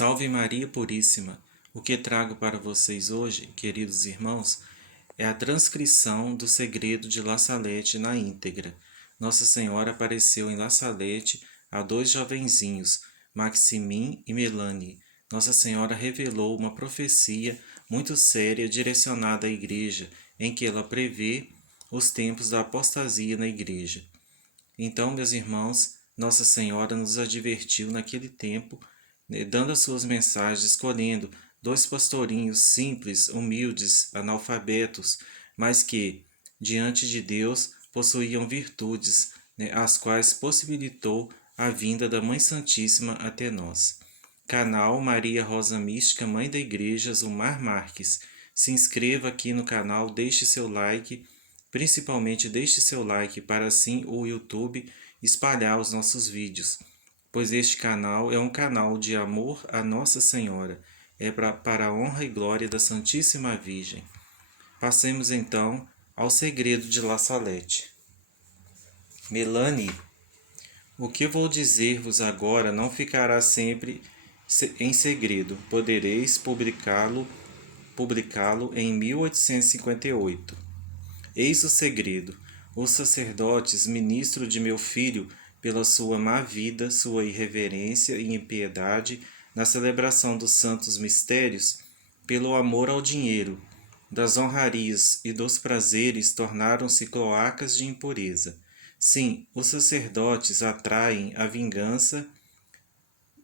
Salve Maria Puríssima! O que trago para vocês hoje, queridos irmãos, é a transcrição do segredo de La Salette na íntegra. Nossa Senhora apareceu em La Salette a dois jovenzinhos, Maximin e Melanie. Nossa Senhora revelou uma profecia muito séria direcionada à Igreja, em que ela prevê os tempos da apostasia na Igreja. Então, meus irmãos, Nossa Senhora nos advertiu naquele tempo, dando as suas mensagens, escolhendo dois pastorinhos simples, humildes, analfabetos, mas que, diante de Deus, possuíam virtudes, as quais possibilitou a vinda da Mãe Santíssima até nós. Canal Maria Rosa Mística, Mãe da Igreja, Zumar Marques. Se inscreva aqui no canal, deixe seu like, principalmente deixe seu like para assim o YouTube espalhar os nossos vídeos, pois este canal é um canal de amor a Nossa Senhora, para a honra e glória da Santíssima Virgem. Passemos então ao segredo de La Salette. Melanie, o que vou dizer-vos agora não ficará sempre em segredo. Podereis publicá-lo em 1858. Eis o segredo. Os sacerdotes, ministro de meu filho, pela sua má vida, sua irreverência e impiedade na celebração dos santos mistérios, pelo amor ao dinheiro, das honrarias e dos prazeres, tornaram-se cloacas de impureza. Sim, os sacerdotes atraem a vingança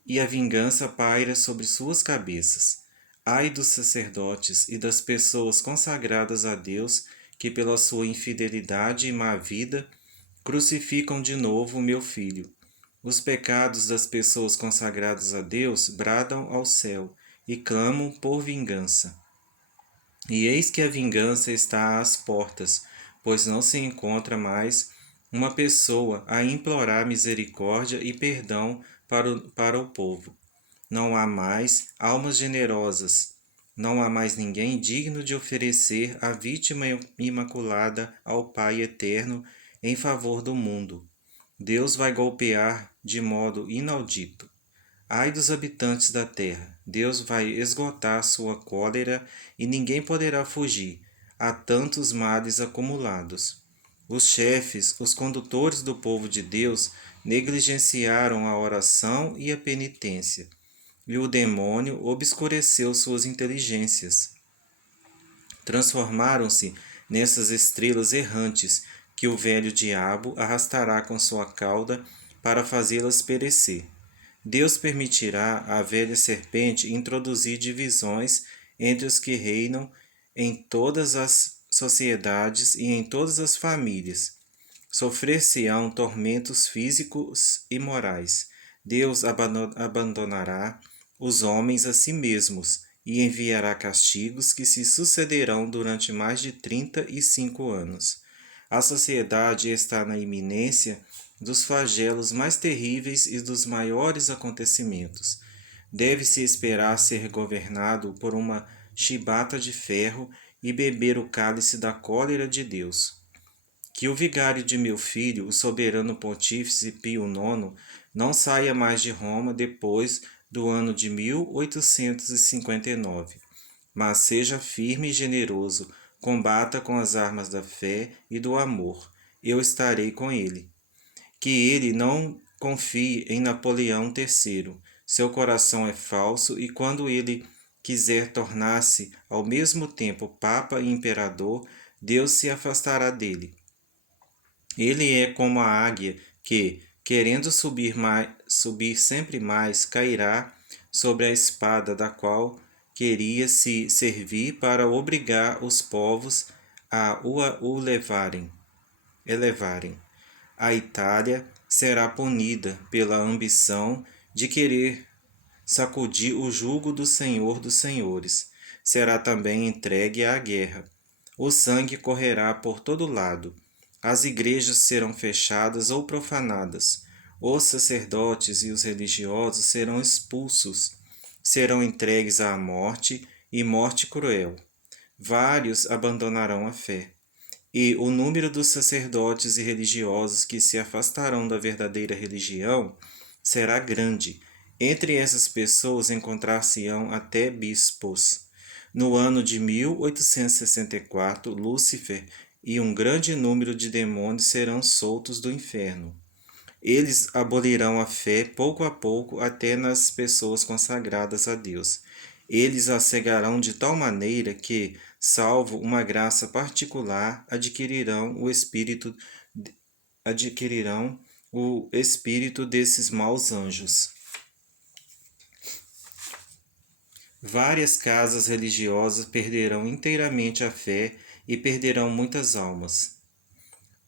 e a vingança paira sobre suas cabeças. Ai dos sacerdotes e das pessoas consagradas a Deus que, pela sua infidelidade e má vida, crucificam de novo o meu filho. Os pecados das pessoas consagradas a Deus bradam ao céu e clamam por vingança. E eis que a vingança está às portas, pois não se encontra mais uma pessoa a implorar misericórdia e perdão para o povo. Não há mais almas generosas, não há mais ninguém digno de oferecer a vítima imaculada ao Pai eterno em favor do mundo. Deus vai golpear de modo inaudito. Ai dos habitantes da terra, Deus vai esgotar sua cólera e ninguém poderá fugir. Há tantos males acumulados. Os chefes, os condutores do povo de Deus, negligenciaram a oração e a penitência, e o demônio obscureceu suas inteligências. Transformaram-se nessas estrelas errantes que o velho diabo arrastará com sua cauda para fazê-las perecer. Deus permitirá à velha serpente introduzir divisões entre os que reinam em todas as sociedades e em todas as famílias. Sofrer-se-ão tormentos físicos e morais. Deus abandonará os homens a si mesmos e enviará castigos que se sucederão durante mais de 35 anos. A sociedade está na iminência dos flagelos mais terríveis e dos maiores acontecimentos. Deve-se esperar ser governado por uma chibata de ferro e beber o cálice da cólera de Deus. Que o vigário de meu filho, o soberano pontífice Pio IX, não saia mais de Roma depois do ano de 1859, mas seja firme e generoso, combata com as armas da fé e do amor. Eu estarei com ele. Que ele não confie em Napoleão III. Seu coração é falso e quando ele quiser tornar-se ao mesmo tempo Papa e Imperador, Deus se afastará dele. Ele é como a águia que, querendo subir sempre mais, cairá sobre a espada da qual queria se servir para obrigar os povos a o elevarem. A Itália será punida pela ambição de querer sacudir o jugo do Senhor dos Senhores. Será também entregue à guerra. O sangue correrá por todo lado. As igrejas serão fechadas ou profanadas. Os sacerdotes e os religiosos serão expulsos. Serão entregues à morte e morte cruel. Vários abandonarão a fé. E o número dos sacerdotes e religiosos que se afastarão da verdadeira religião será grande. Entre essas pessoas encontrar-se-ão até bispos. No ano de 1864, Lúcifer e um grande número de demônios serão soltos do inferno. Eles abolirão a fé pouco a pouco até nas pessoas consagradas a Deus. Eles a cegarão de tal maneira que, salvo uma graça particular, adquirirão o espírito desses maus anjos. Várias casas religiosas perderão inteiramente a fé e perderão muitas almas.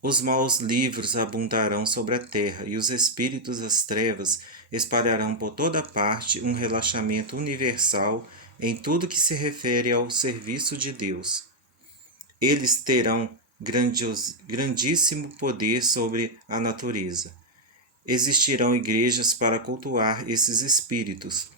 Os maus livros abundarão sobre a terra e os espíritos das trevas espalharão por toda parte um relaxamento universal em tudo que se refere ao serviço de Deus. Eles terão grandíssimo poder sobre a natureza. Existirão igrejas para cultuar esses espíritos.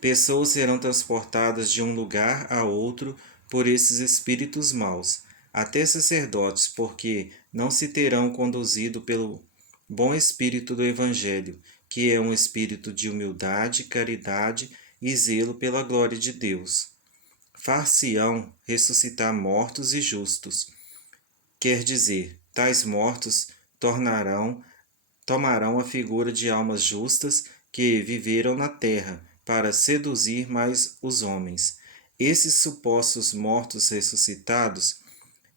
Pessoas serão transportadas de um lugar a outro por esses espíritos maus, até sacerdotes, porque não se terão conduzido pelo bom espírito do Evangelho, que é um espírito de humildade, caridade e zelo pela glória de Deus. Far-se-ão ressuscitar mortos e justos, quer dizer, tais mortos tomarão a figura de almas justas que viveram na terra, para seduzir mais os homens. Esses supostos mortos ressuscitados,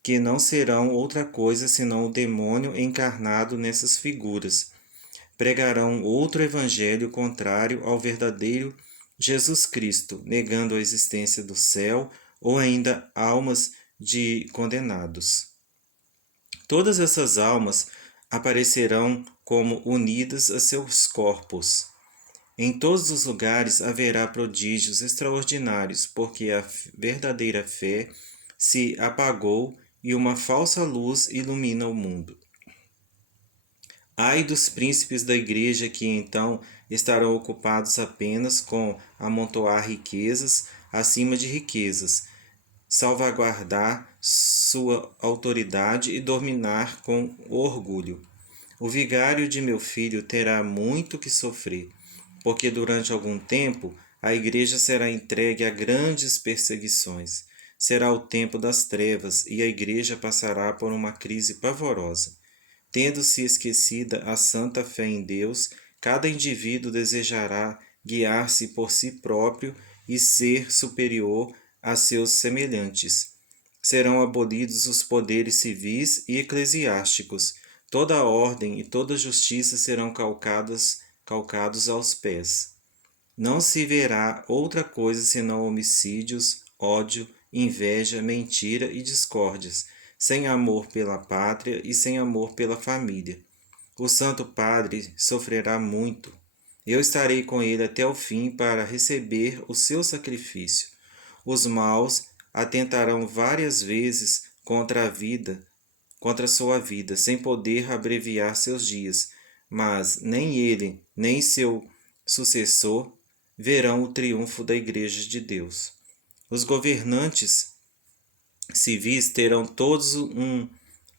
que não serão outra coisa senão o demônio encarnado nessas figuras, pregarão outro evangelho contrário ao verdadeiro Jesus Cristo, negando a existência do céu ou ainda almas de condenados. Todas essas almas aparecerão como unidas a seus corpos. Em todos os lugares haverá prodígios extraordinários, porque a verdadeira fé se apagou e uma falsa luz ilumina o mundo. Ai dos príncipes da igreja que então estarão ocupados apenas com amontoar riquezas acima de riquezas, salvaguardar sua autoridade e dominar com orgulho. O vigário de meu filho terá muito que sofrer, porque durante algum tempo a igreja será entregue a grandes perseguições. Será o tempo das trevas e a igreja passará por uma crise pavorosa. Tendo-se esquecida a santa fé em Deus, cada indivíduo desejará guiar-se por si próprio e ser superior a seus semelhantes. Serão abolidos os poderes civis e eclesiásticos. Toda a ordem e toda a justiça serão calcados aos pés. Não se verá outra coisa senão homicídios, ódio, inveja, mentira e discórdias, sem amor pela pátria e sem amor pela família. O Santo Padre sofrerá muito. Eu estarei com ele até o fim para receber o seu sacrifício. Os maus atentarão várias vezes contra a sua vida, sem poder abreviar seus dias, mas nem ele, nem seu sucessor verão o triunfo da Igreja de Deus. Os governantes civis terão todos um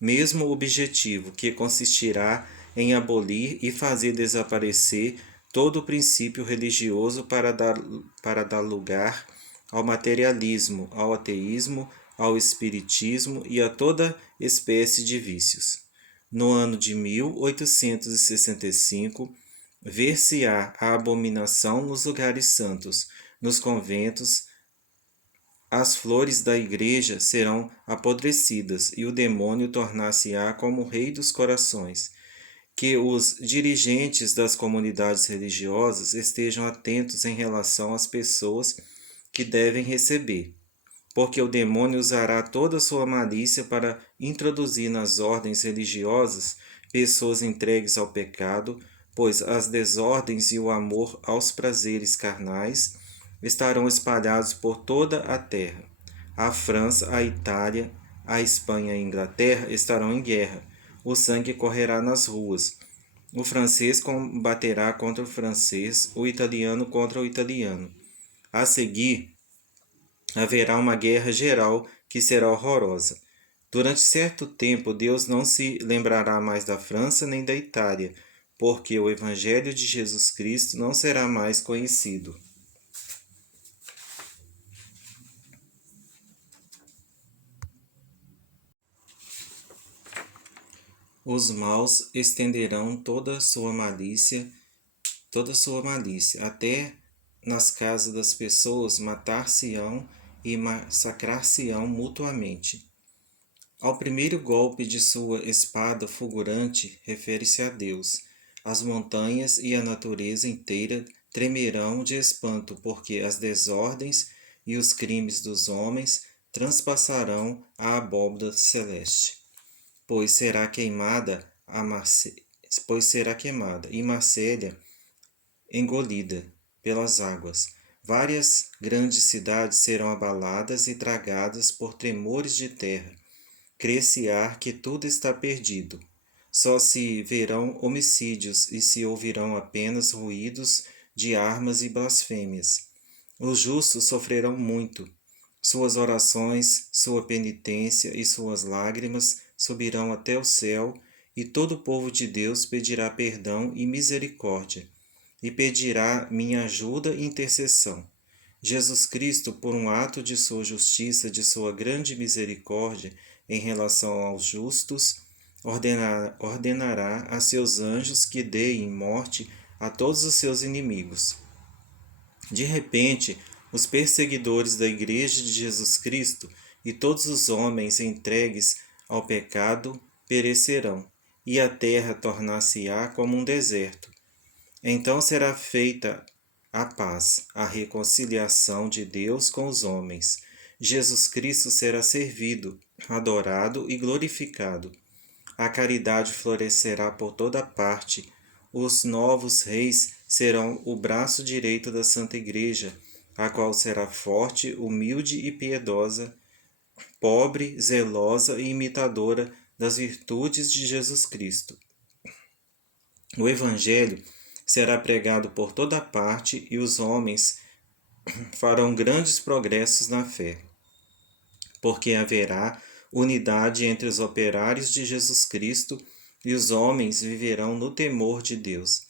mesmo objetivo, que consistirá em abolir e fazer desaparecer todo o princípio religioso para dar lugar ao materialismo, ao ateísmo, ao espiritismo e a toda espécie de vícios. No ano de 1865, ver-se-á a abominação nos lugares santos, nos conventos. As flores da igreja serão apodrecidas e o demônio tornar-se-á como o rei dos corações. Que os dirigentes das comunidades religiosas estejam atentos em relação às pessoas que devem receber, porque o demônio usará toda a sua malícia para introduzir nas ordens religiosas pessoas entregues ao pecado, pois as desordens e o amor aos prazeres carnais estarão espalhados por toda a terra. A França, a Itália, a Espanha e a Inglaterra estarão em guerra. O sangue correrá nas ruas. O francês combaterá contra o francês, o italiano contra o italiano. A seguir, haverá uma guerra geral que será horrorosa. Durante certo tempo, Deus não se lembrará mais da França nem da Itália, porque o Evangelho de Jesus Cristo não será mais conhecido. Os maus estenderão toda sua malícia, até nas casas das pessoas matar-se-ão e massacrar-se-ão mutuamente. Ao primeiro golpe de sua espada fulgurante, refere-se a Deus. As montanhas e a natureza inteira tremerão de espanto, porque as desordens e os crimes dos homens transpassarão a abóbada celeste. Pois será queimada e Marsella engolida pelas águas. Várias grandes cidades serão abaladas e tragadas por tremores de terra. Crer-se-á que tudo está perdido. Só se verão homicídios e se ouvirão apenas ruídos de armas e blasfêmias. Os justos sofrerão muito. Suas orações, sua penitência e suas lágrimas subirão até o céu, e todo o povo de Deus pedirá perdão e misericórdia, e pedirá minha ajuda e intercessão. Jesus Cristo, por um ato de sua justiça, de sua grande misericórdia em relação aos justos, ordenará a seus anjos que deem morte a todos os seus inimigos. De repente, os perseguidores da Igreja de Jesus Cristo e todos os homens entregues ao pecado perecerão, e a terra tornar-se-á como um deserto. Então será feita a paz, a reconciliação de Deus com os homens. Jesus Cristo será servido, adorado e glorificado. A caridade florescerá por toda parte. Os novos reis serão o braço direito da Santa Igreja, a qual será forte, humilde e piedosa, pobre, zelosa e imitadora das virtudes de Jesus Cristo. O Evangelho será pregado por toda parte e os homens farão grandes progressos na fé, porque haverá unidade entre os operários de Jesus Cristo e os homens viverão no temor de Deus.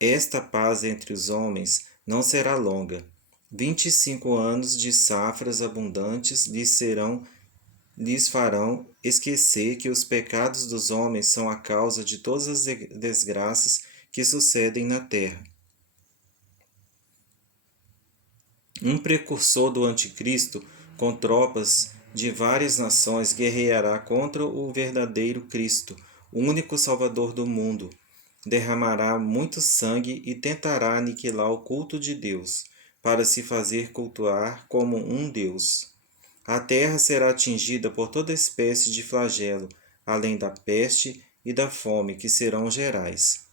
Esta paz entre os homens não será longa. 25 anos de safras abundantes lhes farão esquecer que os pecados dos homens são a causa de todas as desgraças que sucedem na terra. Um precursor do anticristo, com tropas de várias nações, guerreará contra o verdadeiro Cristo, o único Salvador do mundo. Derramará muito sangue e tentará aniquilar o culto de Deus, para se fazer cultuar como um Deus. A terra será atingida por toda espécie de flagelo, além da peste e da fome, que serão gerais.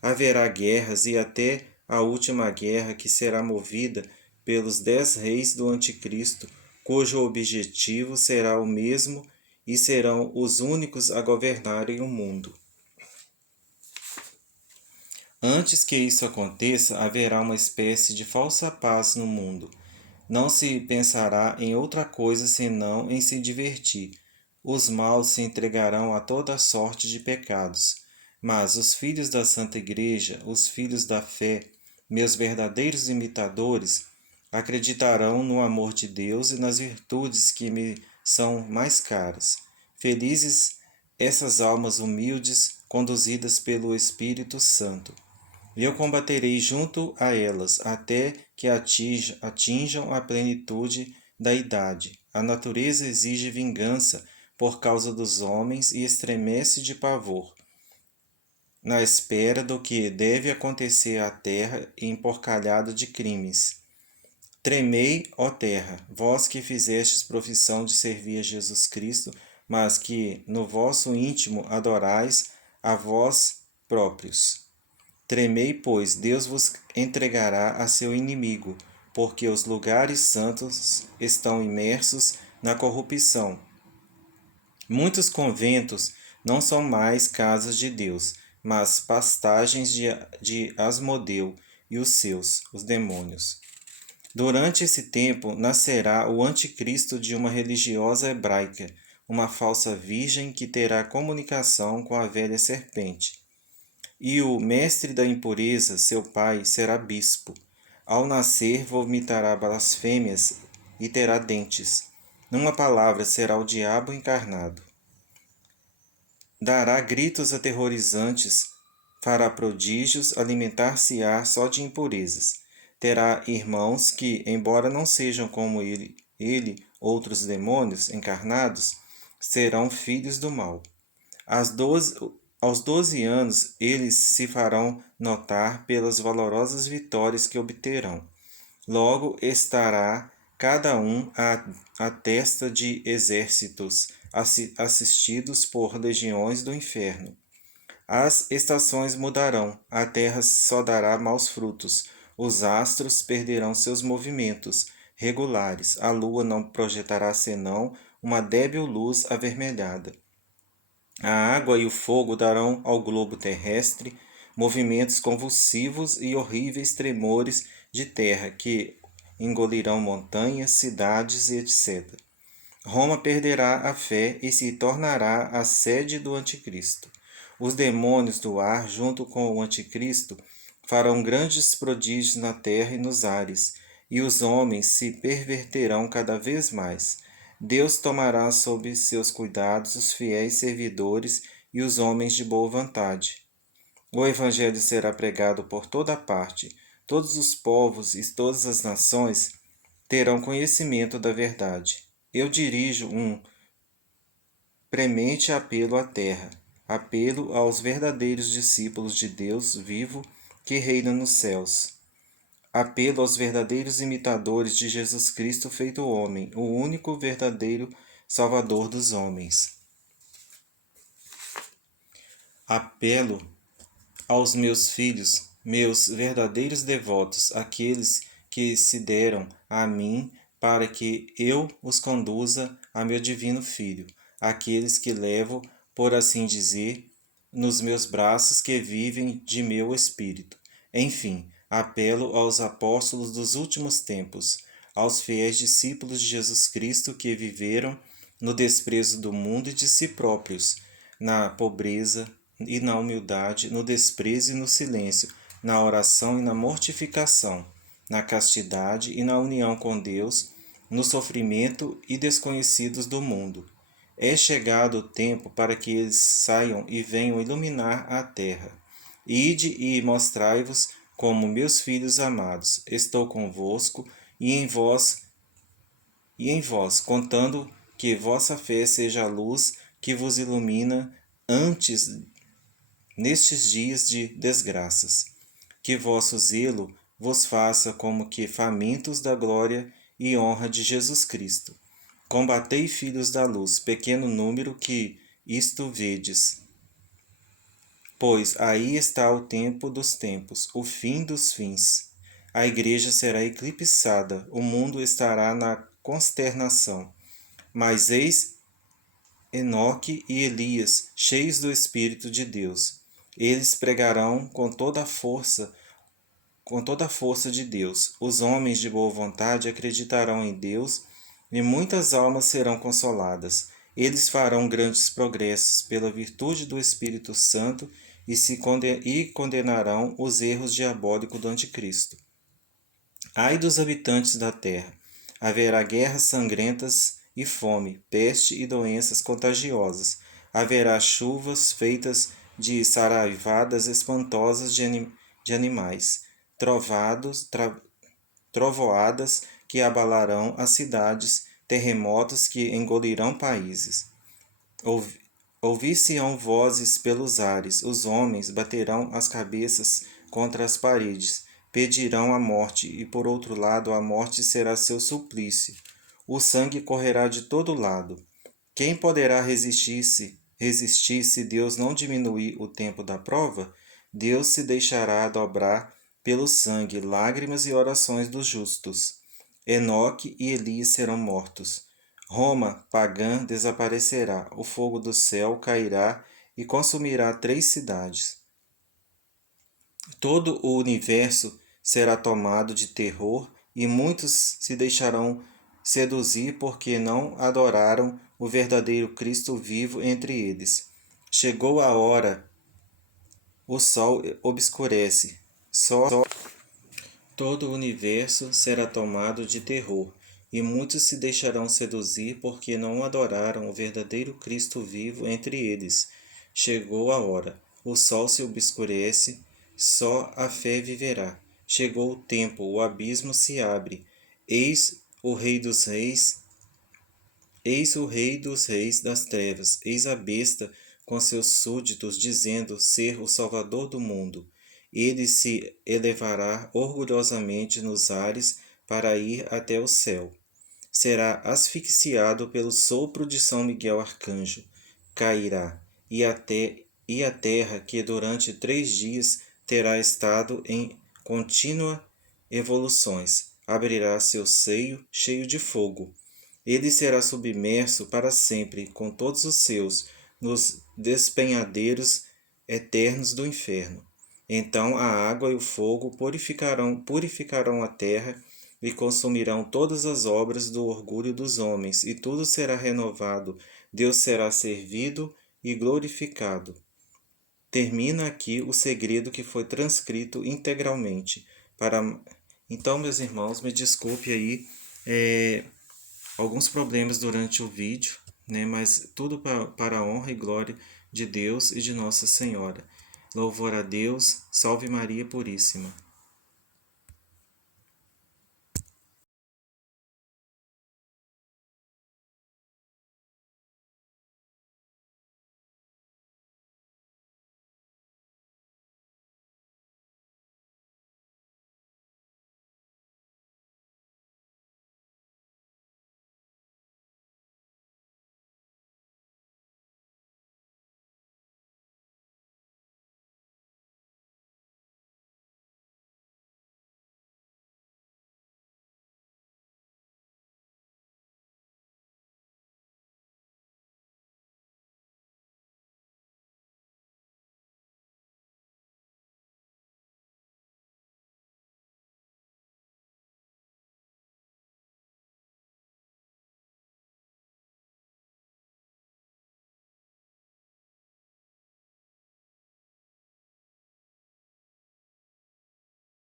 Haverá guerras e até a última guerra, que será movida pelos 10 reis do Anticristo, cujo objetivo será o mesmo e serão os únicos a governarem o mundo. Antes que isso aconteça, haverá uma espécie de falsa paz no mundo. Não se pensará em outra coisa senão em se divertir. Os maus se entregarão a toda sorte de pecados. Mas os filhos da Santa Igreja, os filhos da fé, meus verdadeiros imitadores, acreditarão no amor de Deus e nas virtudes que me são mais caras. Felizes essas almas humildes, conduzidas pelo Espírito Santo. Eu combaterei junto a elas, até que atinjam a plenitude da idade. A natureza exige vingança por causa dos homens e estremece de pavor, na espera do que deve acontecer à terra emporcalhada de crimes. Tremei, ó terra, vós que fizestes profissão de servir a Jesus Cristo, mas que no vosso íntimo adorais a vós próprios. Tremei, pois Deus vos entregará a seu inimigo, porque os lugares santos estão imersos na corrupção. Muitos conventos não são mais casas de Deus, mas pastagens de Asmodeu e os demônios. Durante esse tempo nascerá o anticristo de uma religiosa hebraica, uma falsa virgem que terá comunicação com a velha serpente. E o mestre da impureza, seu pai, será bispo. Ao nascer, vomitará blasfêmias e terá dentes. Numa palavra, será o diabo encarnado. Dará gritos aterrorizantes, fará prodígios, alimentar-se-á só de impurezas. Terá irmãos que, embora não sejam como outros demônios encarnados, serão filhos do mal. Aos 12 anos, eles se farão notar pelas valorosas vitórias que obterão. Logo estará cada um à testa de exércitos, assistidos por legiões do inferno. As estações mudarão, a terra só dará maus frutos, os astros perderão seus movimentos regulares, a lua não projetará senão uma débil luz avermelhada. A água e o fogo darão ao globo terrestre movimentos convulsivos e horríveis tremores de terra que engolirão montanhas, cidades e etc. Roma perderá a fé e se tornará a sede do Anticristo. Os demônios do ar, junto com o Anticristo, farão grandes prodígios na terra e nos ares, e os homens se perverterão cada vez mais. Deus tomará sob seus cuidados os fiéis servidores e os homens de boa vontade. O Evangelho será pregado por toda parte. Todos os povos e todas as nações terão conhecimento da verdade. Eu dirijo um premente apelo à terra, apelo aos verdadeiros discípulos de Deus vivo que reina nos céus. Apelo aos verdadeiros imitadores de Jesus Cristo feito homem, o único verdadeiro Salvador dos homens. Apelo aos meus filhos, meus verdadeiros devotos, aqueles que se deram a mim para que eu os conduza a meu divino Filho, aqueles que levo, por assim dizer, nos meus braços que vivem de meu espírito. Enfim, apelo aos apóstolos dos últimos tempos, aos fiéis discípulos de Jesus Cristo que viveram no desprezo do mundo e de si próprios, na pobreza e na humildade, no desprezo e no silêncio, na oração e na mortificação, na castidade e na união com Deus, no sofrimento e desconhecidos do mundo. É chegado o tempo para que eles saiam e venham iluminar a terra. Ide e mostrai-vos como meus filhos amados. Estou convosco e em vós, contando que vossa fé seja a luz que vos ilumina nestes dias de desgraças. Que vosso zelo vos faça como que famintos da glória e honra de Jesus Cristo. Combatei, filhos da luz, pequeno número que isto vedes. Pois aí está o tempo dos tempos, o fim dos fins. A igreja será eclipsada, o mundo estará na consternação. Mas eis Enoque e Elias, cheios do Espírito de Deus. Eles pregarão com toda a força de Deus. Os homens de boa vontade acreditarão em Deus e muitas almas serão consoladas. Eles farão grandes progressos pela virtude do Espírito Santo e condenarão os erros diabólicos do Anticristo. Ai dos habitantes da terra! Haverá guerras sangrentas e fome, peste e doenças contagiosas. Haverá chuvas feitas de saraivadas espantosas de animais, trovoadas que abalarão as cidades, terremotos que engolirão países. Ouvir-se-ão vozes pelos ares, os homens baterão as cabeças contra as paredes, pedirão a morte, e por outro lado a morte será seu suplício. O sangue correrá de todo lado. Quem poderá resistir se Deus não diminuir o tempo da prova? Deus se deixará dobrar pelo sangue, lágrimas e orações dos justos. Enoque e Elias serão mortos. Roma pagã desaparecerá, o fogo do céu cairá e consumirá 3 cidades. Todo o universo será tomado de terror e muitos se deixarão seduzir porque não adoraram o verdadeiro Cristo vivo entre eles. Chegou a hora o sol obscurece, só todo o universo será tomado de terror, e muitos se deixarão seduzir porque não adoraram o verdadeiro Cristo vivo entre eles. Chegou a hora, o sol se obscurece, só a fé viverá. Chegou o tempo, o abismo se abre. Eis o Rei dos Reis, eis o Rei dos Reis das trevas, eis a besta com seus súditos dizendo ser o Salvador do mundo. Ele se elevará orgulhosamente nos ares para ir até o céu. Será asfixiado pelo sopro de São Miguel Arcanjo. Cairá, e a terra, que durante 3 dias terá estado em contínua evoluções, abrirá seu seio cheio de fogo. Ele será submerso para sempre com todos os seus nos despenhadeiros eternos do inferno. Então a água e o fogo purificarão a terra e consumirão todas as obras do orgulho dos homens, e tudo será renovado. Deus será servido e glorificado. Termina aqui o segredo que foi transcrito integralmente. Então, meus irmãos, me desculpe aí alguns problemas durante o vídeo, né? Mas tudo para a honra e glória de Deus e de Nossa Senhora. Louvor a Deus, salve Maria Puríssima.